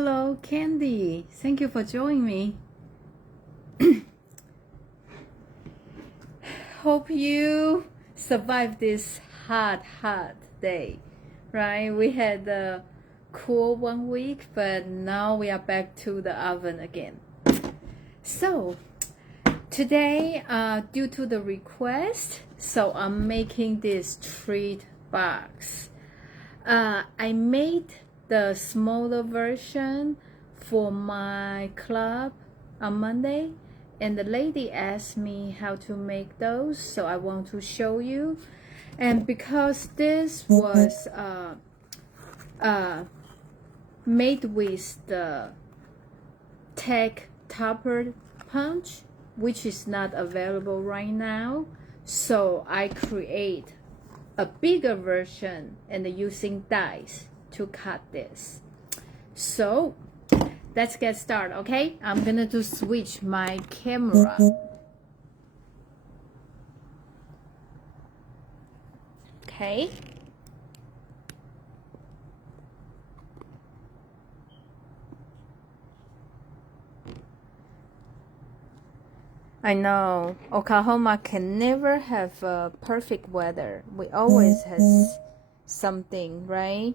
Hello, Candy. Thank you for joining me. Hope you survived this hot day, right? We had a cool 1 week, but now we are back to the oven again. So today, due to the request, so I'm making this treat box. I made the smaller version for my club on Monday, and the lady asked me how to make those, so I want to show you. And because this was made with the tech topper punch, which is not available right now, so I create a bigger version and using dies to cut this. So let's get started. Okay, I'm gonna to switch my camera. Okay, I know Oklahoma can never have perfect weather. We always has something, right?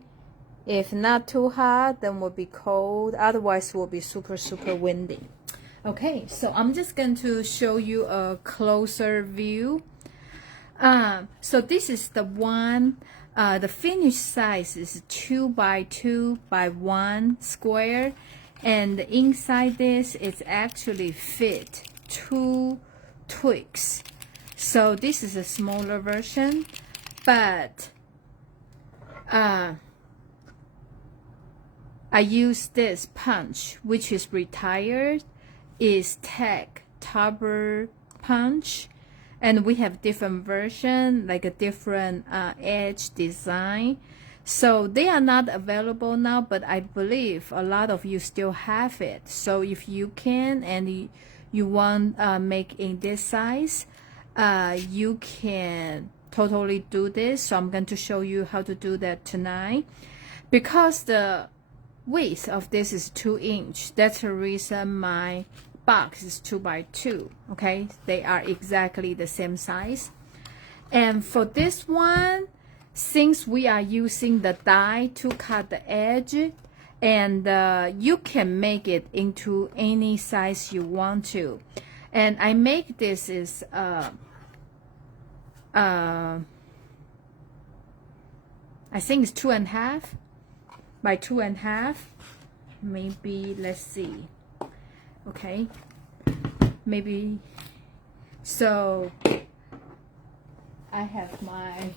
If not too hot, then will be cold. Otherwise, will be super windy. Okay, so I'm just going to show you a closer view. So this is the one. The finished size is 2 by 2 by 1 square, and inside this it's actually fit 2 twigs. So this is a smaller version, but I use this punch, which is retired, is tech topper punch, and we have different version, like a different edge design. So they are not available now, but I believe a lot of you still have it. So if you can and you want make in this size, you can totally do this. So I'm going to show you how to do that tonight. Because the width of this is 2 inches, that's the reason my box is 2 by 2. Okay, they are exactly the same size. And for this one, since we are using the die to cut the edge, and you can make it into any size you want to. And I make this is I think it's 2.5 by 2.5, maybe. Let's see. Okay, maybe. So I have my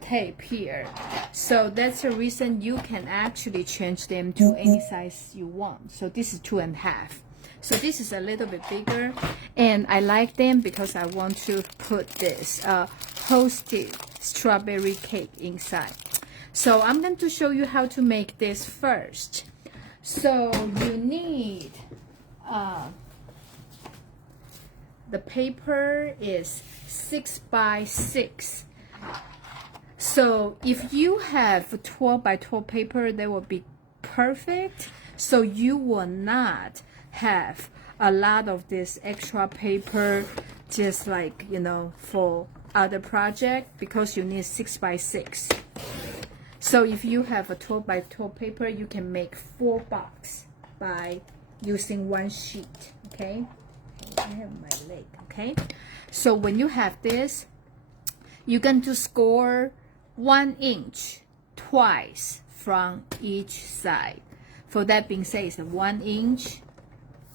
tape here, so that's the reason you can actually change them to any size you want. So this is 2.5, so this is a little bit bigger, and I like them because I want to put this toasted strawberry cake inside. So I'm going to show you how to make this first. So you need the paper is 6 by 6. So if you have 12 by 12 paper, that will be perfect. So you will not have a lot of this extra paper, just like, you know, for other project, because you need 6 by 6. So if you have a 12 by 12 paper, you can make 4 boxes by using 1 sheet. Okay, I have my leg. Okay, so when you have this, you're going to score 1 inch twice from each side. For that being said, it's 1 inch.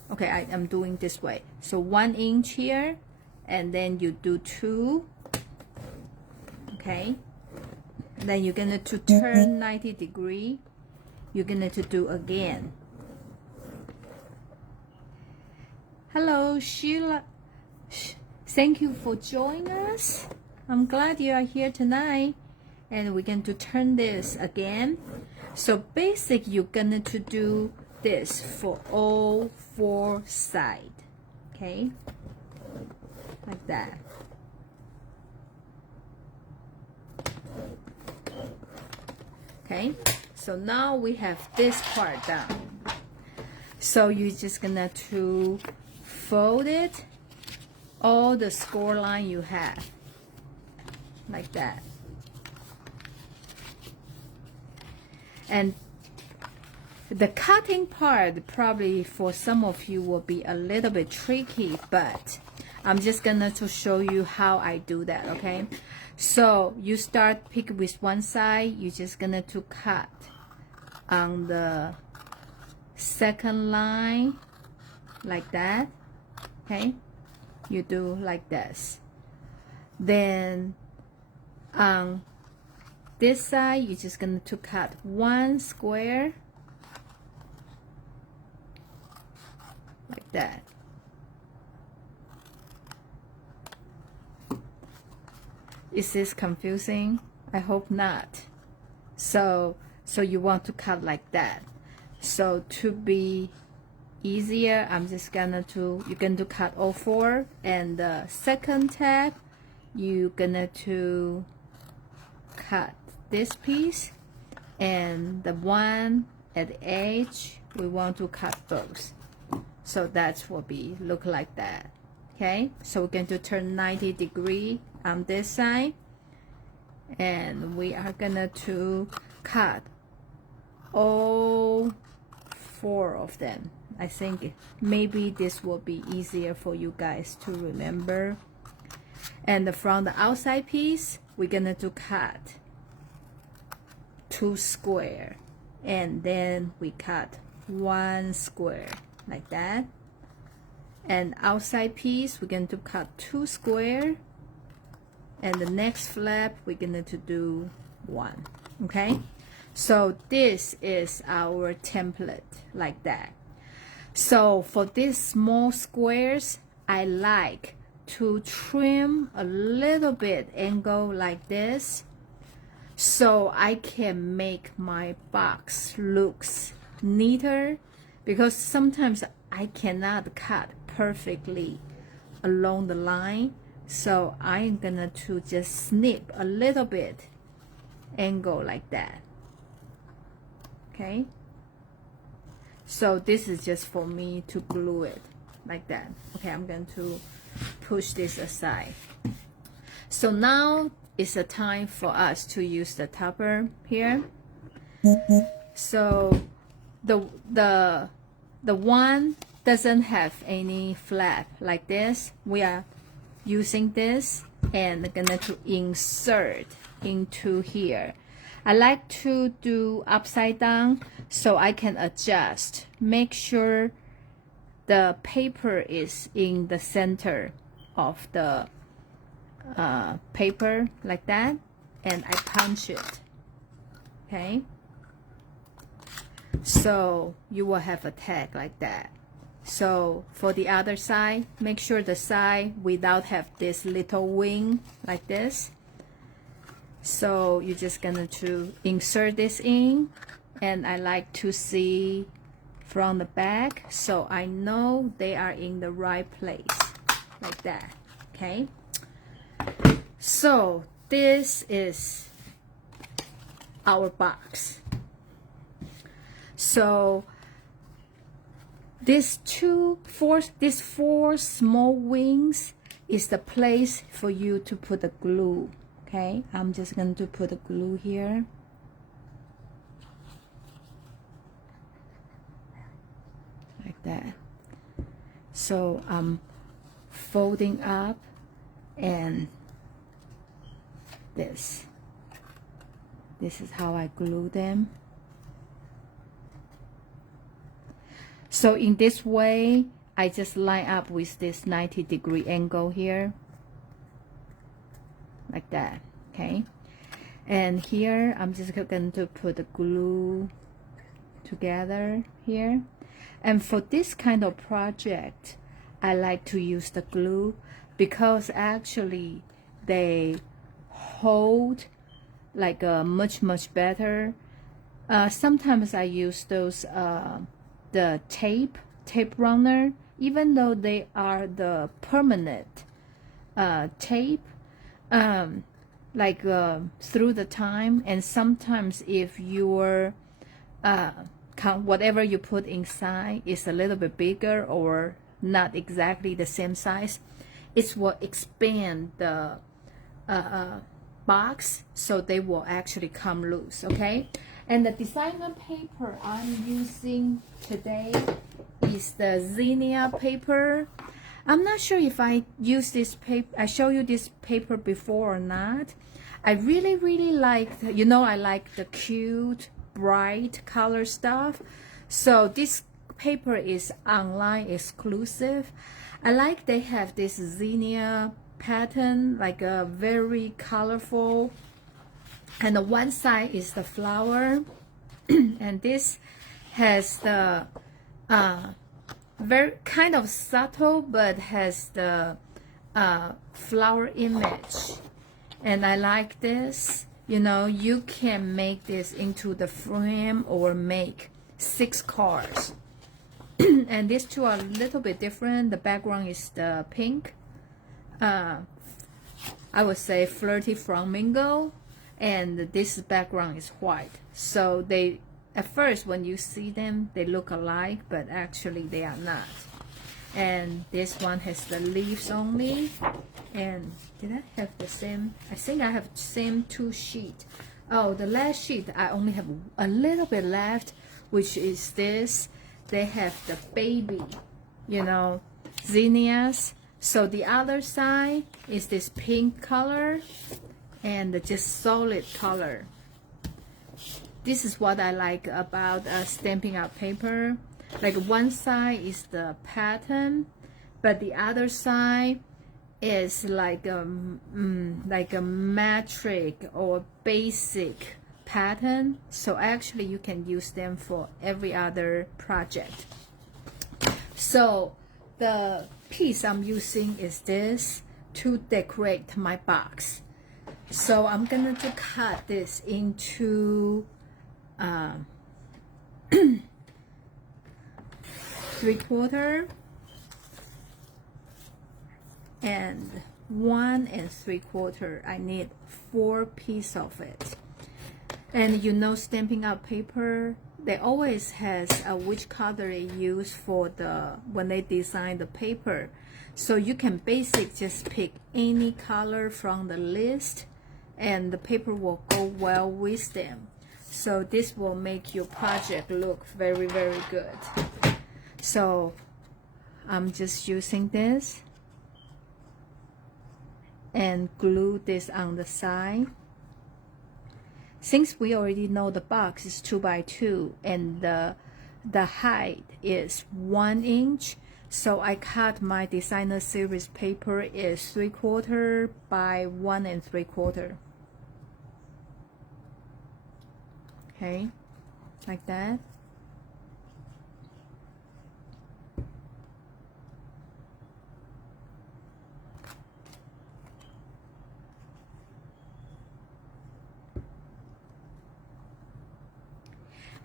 Okay, I am doing this way. So 1 inch here, and then you do 2. Okay, then you're gonna to turn 90 degrees. You're gonna to do again. Hello, Sheila. Thank you for joining us. I'm glad you are here tonight. And we're going to turn this again. So basic, you're gonna to do this for all 4 sides. Okay, like that. Okay, so now we have this part done. So you're just gonna to fold it, all the score line you have, like that. And the cutting part probably for some of you will be a little bit tricky, but I'm just gonna to show you how I do that, okay? So you start pick with one side, you're just gonna to cut on the second line like that, okay? You do like this. Then on this side, you're just going to cut one square like that. Is this confusing? I hope not. So you want to cut like that. So to be easier, I'm just gonna to, you're going to cut all four, and the second tab, you're gonna to cut this piece, and the one at the edge we want to cut both, so that's will be look like that. Okay, so we're going to turn 90 degree on this side, and we are gonna to cut all four of them. I think maybe this will be easier for you guys to remember. And from the outside piece, we're gonna to cut two square, and then we cut one square like that. And outside piece, we're going to cut two square, and the next flap we're going to do one. Okay, so this is our template like that. So for these small squares, I like to trim a little bit angle like this, so I can make my box looks neater, because sometimes I cannot cut perfectly along the line. So I'm gonna to just snip a little bit angle like that. Okay, so this is just for me to glue it like that. Okay, I'm going to push this aside. So now it's a time for us to use the topper here. So the one doesn't have any flap like this. We are using this and gonna to insert into here. I like to do upside down so I can adjust, make sure the paper is in the center of the paper like that, and I punch it. Okay, so you will have a tag like that. So for the other side, make sure the side without have this little wing like this. So you're just gonna to insert this in, and I like to see from the back so I know they are in the right place like that. Okay, so this is our box. So these four small wings is the place for you to put the glue. Okay, I'm just going to put the glue here. Like that. So I'm folding up, and this is how I glue them. So in this way, I just line up with this 90-degree angle here, like that. Okay, and here I'm just going to put the glue together here. And for this kind of project, I like to use the glue because actually they hold like much better. Sometimes I use those the tape runner, even though they are the permanent tape, through the time. And sometimes if your whatever you put inside is a little bit bigger or not exactly the same size, it will expand the box, so they will actually come loose. Okay, and the designer paper I'm using today is the zinnia paper. I'm not sure if I use this paper, I show you this paper before or not. I really like, you know, I like the cute bright color stuff, so this paper is online exclusive. I like they have this zinnia pattern, like a very colorful, and the one side is the flower and this has the very kind of subtle but has the flower image, and I like this. You know, you can make this into the frame or make 6 cards. And these two are a little bit different. The background is the pink, I would say flirty flamingo, and this background is white. So they, at first when you see them, they look alike, but actually they are not. And this one has the leaves only. And did I have the same? I think I have the same 2 sheets. Oh, the last sheet I only have a little bit left, which is this. They have the baby, you know, zinnias. So the other side is this pink color and just solid color. This is what I like about Stampin' Up paper. Like one side is the pattern, but the other side is like a metric or basic pattern. So actually you can use them for every other project. So the piece I'm using is this to decorate my box. So I'm gonna to cut this into 3/4 and 1 3/4. I need 4 pieces of it. And you know, Stampin' Up paper, they always has which color they use for the when they design the paper. So you can basically just pick any color from the list and the paper will go well with them. So this will make your project look very good. So I'm just using this and glue this on the side. Since we already know the box is 2 by 2 and the height is 1 inch, so I cut my designer series paper is 3/4 by 1 3/4. Okay, like that.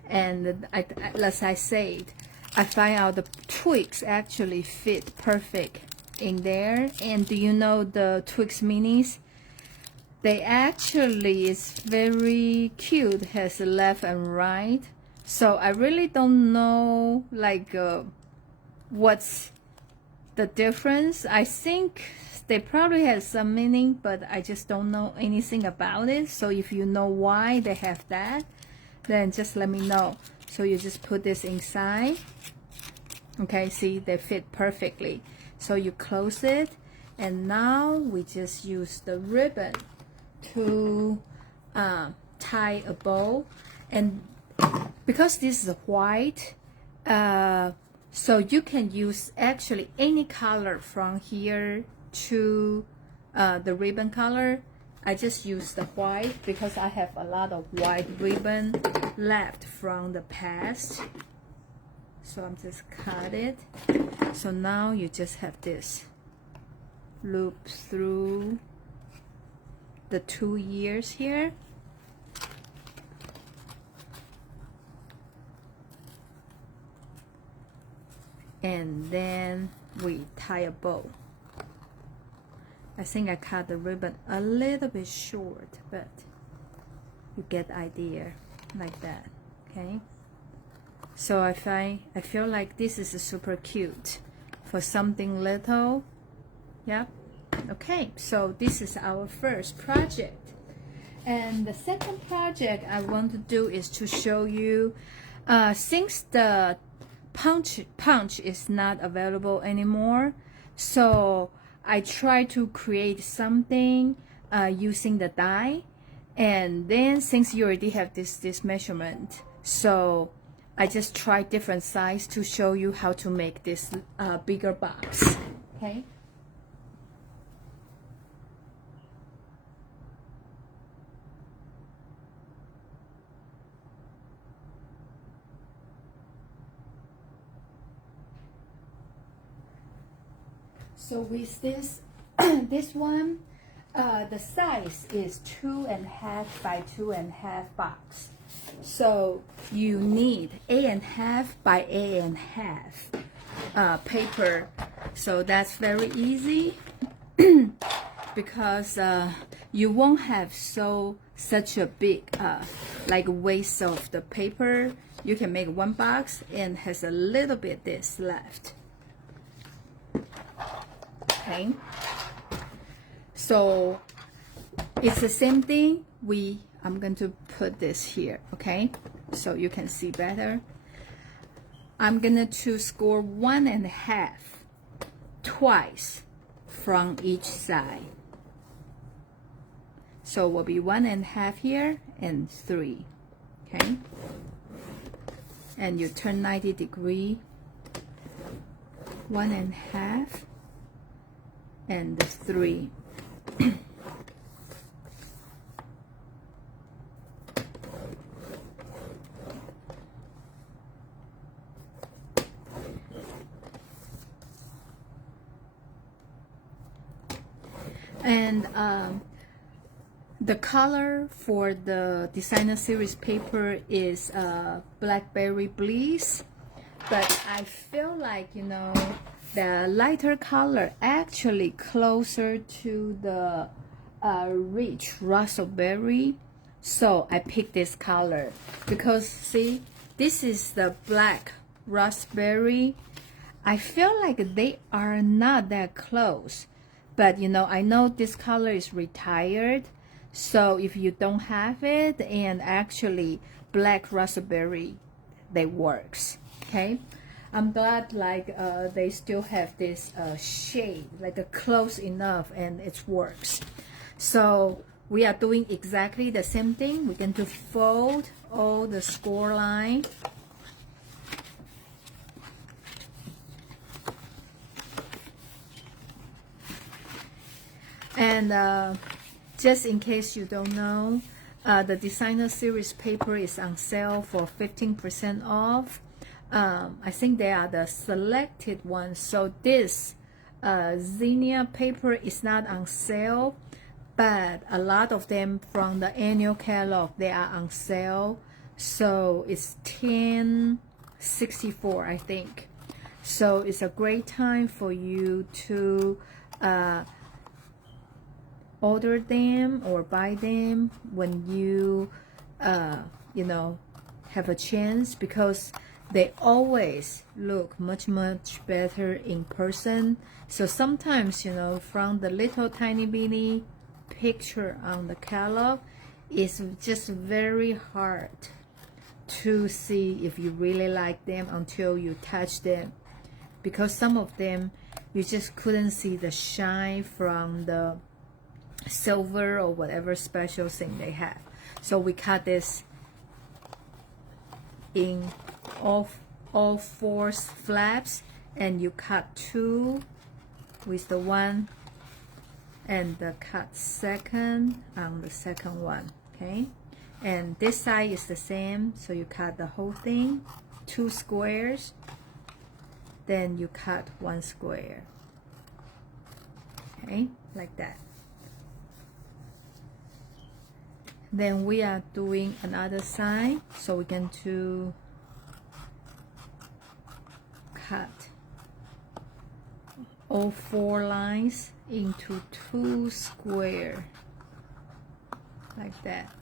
And as I said, I find out the twigs actually fit perfect in there. And do you know the twigs minis? They actually is very cute, has left and right. So I really don't know like what's the difference. I think they probably have some meaning, but I just don't know anything about it. So if you know why they have that, then just let me know. So you just put this inside. Okay, see, they fit perfectly. So you close it, and now we just use the ribbon to tie a bow. And because this is white, so you can use actually any color from here to the ribbon color. I just use the white because I have a lot of white ribbon left from the past. So I'm just cut it. So now you just have this loop through the 2 ears here. And then we tie a bow. I think I cut the ribbon a little bit short, but you get the idea, like that. Okay, So I feel like this is super cute for something little. Yep. Okay, so this is our first project. And the second project I want to do is to show you, since the punch is not available anymore, so I try to create something using the die. And then since you already have this measurement, so I just try different size to show you how to make this bigger box. Okay. So with this, this one, the size is 2.5 by 2.5 box. So you need 8.5 by 8.5 paper. So that's very easy because you won't have such a big like waste of the paper. You can make one box and has a little bit this left. Okay, so it's the same thing. I'm going to put this here, okay, so you can see better. I'm gonna to score 1.5 twice from each side. So will be 1.5 here and 3, okay, and you turn 90 degree, 1.5 and 3. And the color for the designer series paper is Blackberry Bliss, but I feel like, you know, the lighter color actually closer to the rich raspberry, so I picked this color because see, this is the black raspberry. I feel like they are not that close, but you know, I know this color is retired, so if you don't have it, and actually black raspberry, they works. Okay, I'm glad like they still have this shade, like close enough, and it works. So we are doing exactly the same thing. We're going to fold all the score line. And just in case you don't know, the designer series paper is on sale for 15% off. I think they are the selected ones. So this zinnia paper is not on sale, but a lot of them from the annual catalog, they are on sale. So it's $10.64, I think. So it's a great time for you to order them or buy them when you you know, have a chance, because they always look much better in person. So sometimes, you know, from the little tiny bitty picture on the catalog, it's just very hard to see if you really like them until you touch them, because some of them you just couldn't see the shine from the silver or whatever special thing they have. So we cut this in all 4 flaps, and you cut 2 with the one, and the cut second on the second one. Okay, and this side is the same, so you cut the whole thing, 2 squares, then you cut 1 square. Okay, like that. Then we are doing another side, so we're going to cut all 4 lines into 2 squares, like that.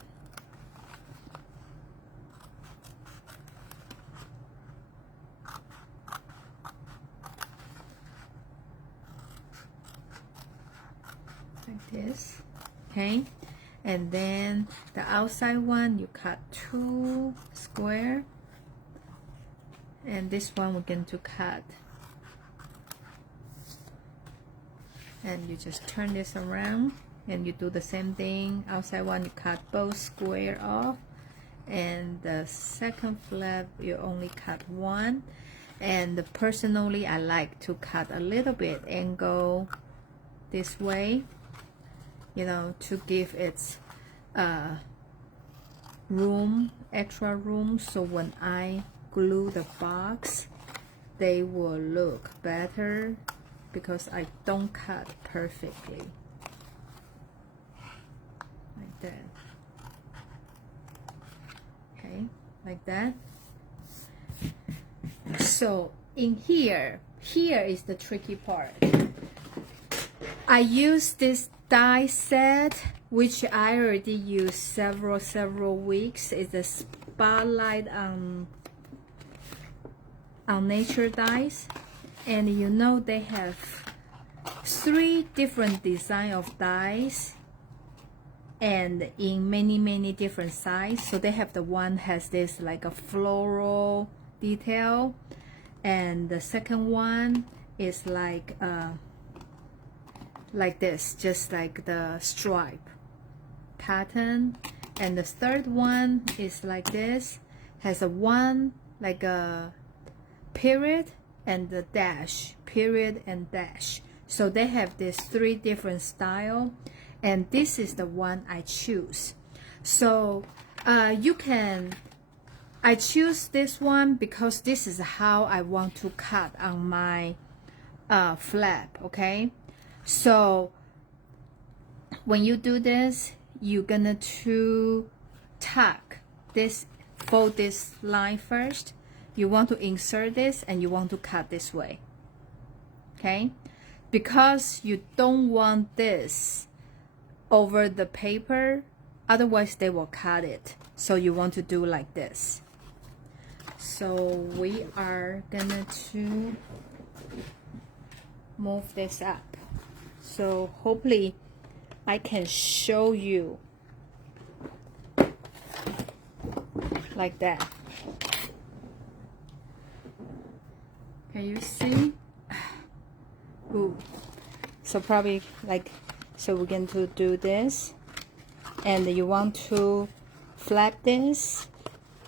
this, okay? And then the outside one, you cut 2 square, and this one we're going to cut, and you just turn this around, and you do the same thing. Outside one, you cut both square off, and the second flap you only cut 1. And personally, I like to cut a little bit angle this way, you know, to give its room, extra room, so when I glue the box, they will look better, because I don't cut perfectly like that. Okay, like that. So in here is the tricky part. I use this die set, which I already used several weeks. It's a Spotlight on nature dies, and you know they have 3 different design of dies, and in many different sizes. So they have the one has this like a floral detail, and the second one is like this, just like the stripe pattern, and the third one is like this, has a one like a period and the dash, period and dash. So they have these 3 different style, and this is the one I choose. So I choose this one because this is how I want to cut on my flap, okay? So when you do this, you're gonna to tuck this, fold this line first. You want to insert this, and you want to cut this way, okay? Because you don't want this over the paper, otherwise they will cut it. So you want to do like this. So we are gonna to move this up. So hopefully I can show you like that. Can you see? Ooh. So probably like, so we're going to do this, and you want to flap this.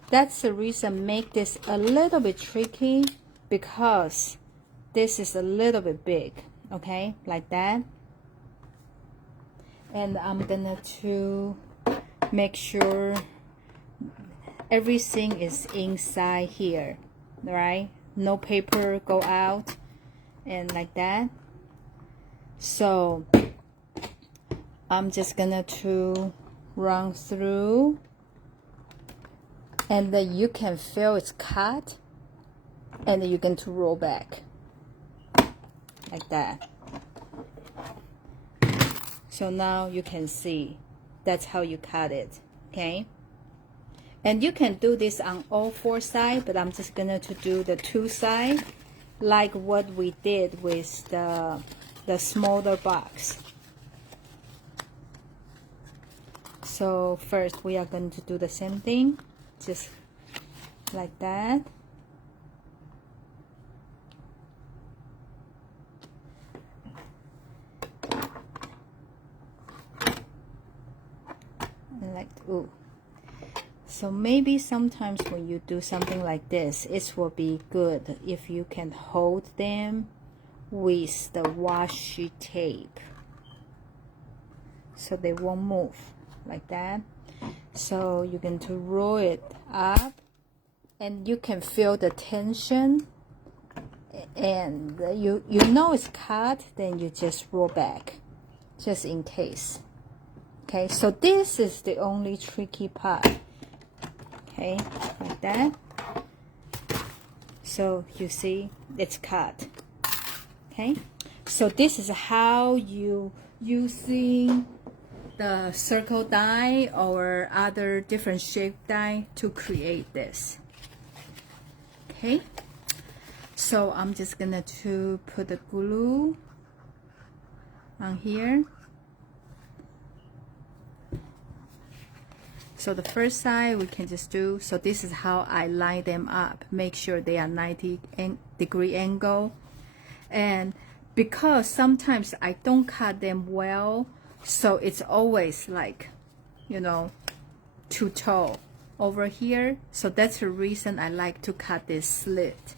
That's the reason make this a little bit tricky, because this is a little bit big, okay, like that. And I'm gonna to make sure everything is inside here, right? No paper go out, and like that. So I'm just gonna to run through, and then you can feel it's cut, and then you're going to roll back like that. So now you can see that's how you cut it, okay? And you can do this on all 4 sides, but I'm just gonna to do the 2 sides, like what we did with the smaller box. So first we are going to do the same thing, just like that. And like, ooh. So maybe sometimes when you do something like this, it will be good if you can hold them with the washi tape, so they won't move like that. So you're going to roll it up, and you can feel the tension, and you know it's cut, then you just roll back just in case. Okay, so this is the only tricky part. Okay, like that. So you see it's cut. Okay, so this is how you using the circle die or other different shape die to create this. Okay, so I'm just gonna to put the glue on here. So the first side we can just do, so this is how I line them up. Make sure they are 90-degree angle. And because sometimes I don't cut them well, so it's always like, you know, too tall over here. So that's the reason I like to cut this slit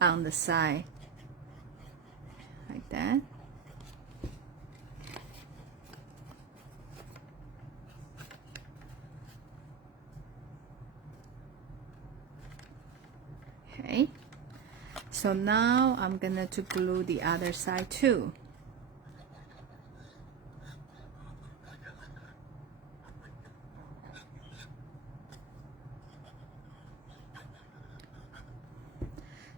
on the side. Like that. Okay, so now I'm gonna to glue the other side too.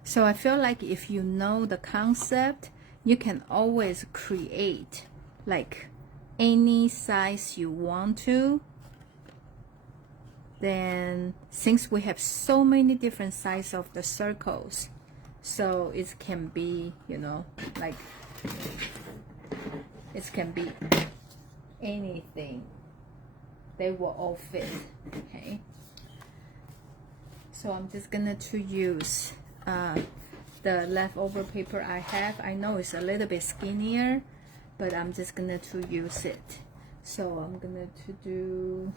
So I feel like if you know the concept, you can always create like any size you want to. Then since we have so many different sizes of the circles, so it can be, you know, like it can be anything, they will all fit. Okay, so I'm just gonna to use the leftover paper I have. I know it's a little bit skinnier, but I'm just gonna to use it. So I'm gonna to do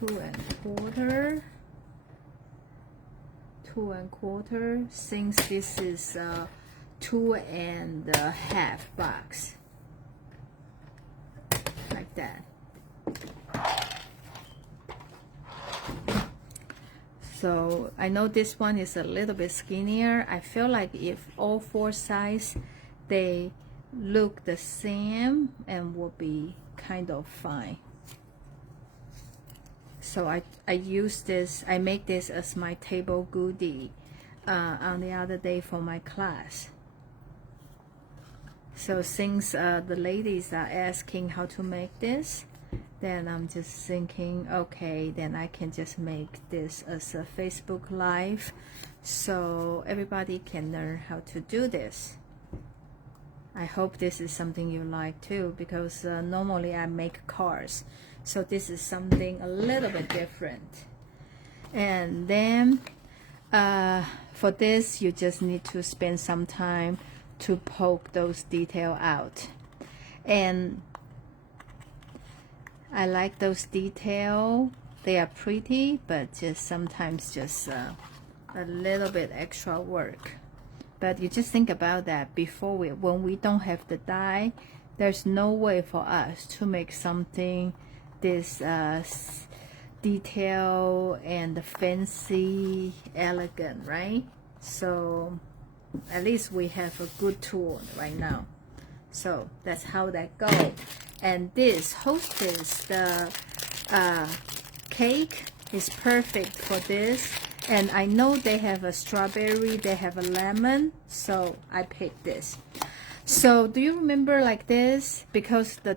2 1/4, 2 1/4, since this is 2 1/2 box, like that. So I know this one is a little bit skinnier. I feel like if all 4 sides they look the same and will be kind of fine. So I use this, I make this as my table goodie on the other day for my class. So since the ladies are asking how to make this, then I'm just thinking, okay, then I can just make this as a Facebook Live so everybody can learn how to do this. I hope this is something you like too, because normally I make cards. So this is something a little bit different. And then for this, you just need to spend some time to poke those details out. And I like those details. They are pretty, but just sometimes just a little bit extra work. But you just think about that before when we don't have the die, there's no way for us to make something this detail and fancy, elegant, right? So at least we have a good tool right now. So that's how that goes. And this Hostess, the cake is perfect for this. And I know they have a strawberry, they have a lemon, so I picked this. So do you remember like this? Because the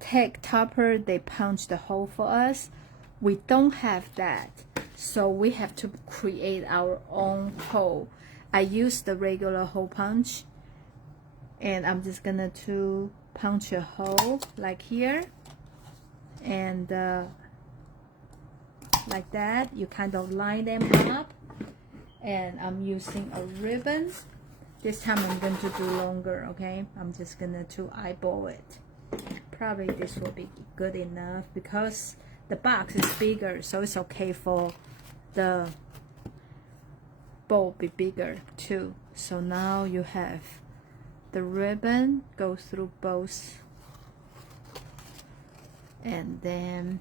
tag topper, they punch the hole for us. We don't have that, so we have to create our own hole. I use the regular hole punch, and I'm just gonna to punch a hole like here, and like that. You kind of line them up, and I'm using a ribbon. This time I'm going to do longer, okay? I'm just gonna to eyeball it. Probably this will be good enough because the box is bigger, so it's okay for the bowl be bigger too. So now you have the ribbon go through both, and then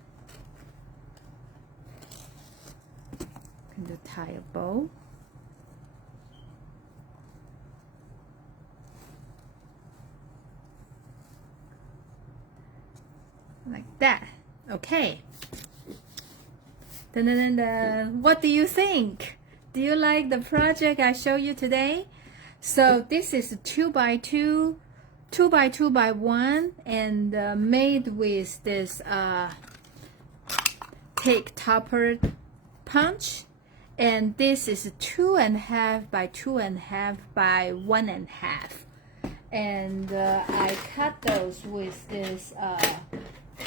I'm going to tie a bow. Like that. Okay. Dun, dun, dun, dun. What do you think? Do you like the project I showed you today? So this is a 2x2, 2x2x1, and made with this cake topper punch. And this is 2.5 by 2.5 by 1.5. and I cut those with this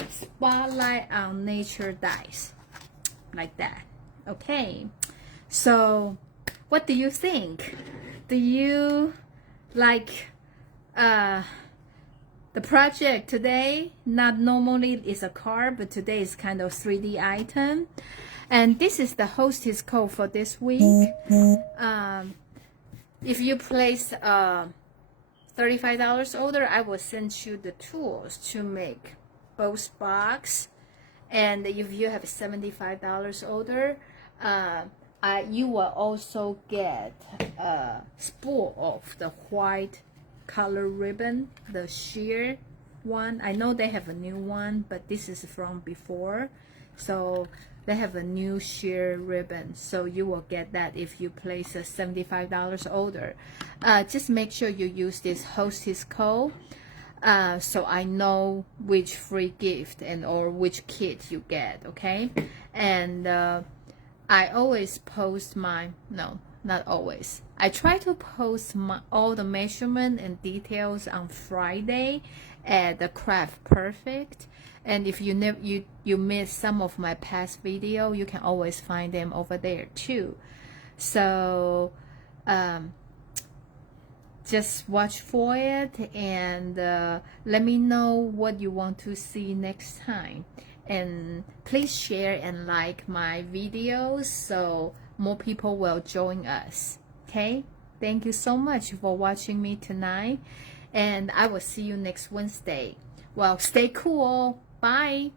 Spotlight on Nature dies, like that. Okay, so what do you think? Do you like the project today? Not normally is a card, but today is kind of 3D item. And this is the hostess code for this week. If you place $35 order, I will send you the tools to make both box. And if you have $75 order, you will also get a spool of the white color ribbon, the sheer one. I know they have a new one, but this is from before, so they have a new sheer ribbon, so you will get that if you place a $75 order. Just make sure you use this hostess code, so I know which free gift and or which kit you get. Okay, and I always post my, no, not always, I try to post all the measurement and details on Friday at the Craft Perfect. And if you miss some of my past video, you can always find them over there too. So just watch for it, and let me know what you want to see next time. And please share and like my videos so more people will join us. Okay, thank you so much for watching me tonight, and I will see you next Wednesday. Well, stay cool. Bye.